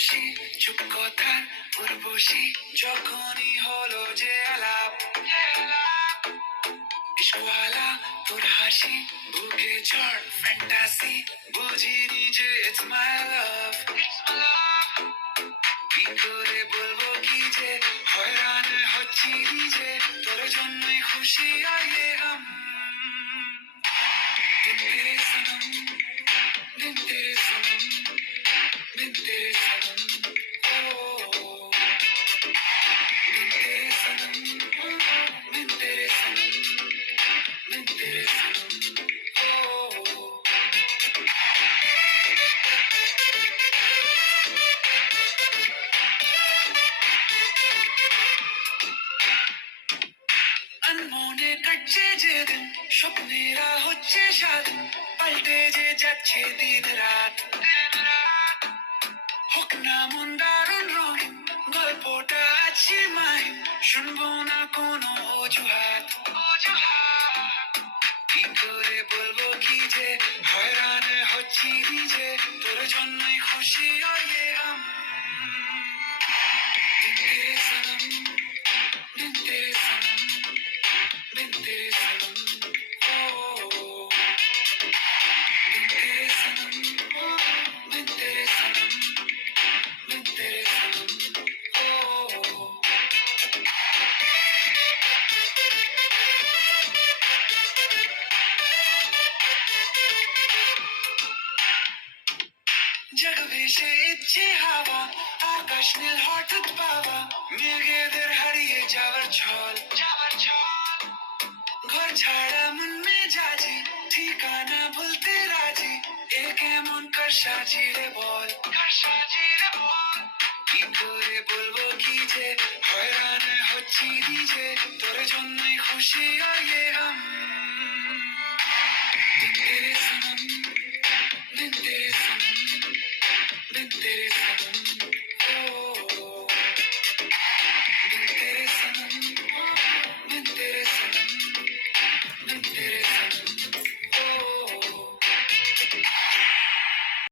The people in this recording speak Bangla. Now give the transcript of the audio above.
বসি চুপ কথার উর্বশী যখনই হলো যে আলাপ ইশওয়ালা তোর হাসি বুকে ঝড় ফ্যান্টাসি বুঝিনি যে ইটস মাই লাভ কি করে বলবো কি যে হয়রান হচ্ছি যে তোর জন্যই খুশি আর ये हम बिन तेरे सनम बिन तेरे सनम बिन तेरे सनम ओ बिन तेरे सनम बिन तेरे सनम बिन तेरे सनम ओ अनमोने कच्चे जे दिन স্বপ্নেরা হচ্ছে স্বাধীন পাল্টে যে যাচ্ছে দিন রাত হোক না মন দারুণ রঙিন গল্পটা আছে মাহিন শুনবো না কোনো অজুহাত কি করে বলবো কি যে হয়রান হচ্ছি যে তোর জন্যই খুশি আর ये हम बिन तेरे सनम बिन तेरे सनम बिन तेरे सनम ओ बिन तेरे सनम बिन तेरे सनम बिन तेरे सनम ओ जग ভেসে ইচ্ছে হাওয়া আকাশ নীল হঠাৎ পাওয়া মেঘেদের হারিয়ে যাওয়ার ছল ঘর ছাড়া মন মেজাজি ঠিকানা ভুলতে রাজি এ কেমন কার সাজি রে বল কি করে বলবো কি যে হয়রান হচ্ছি যে তোর জন্যই খুশি আর ये हम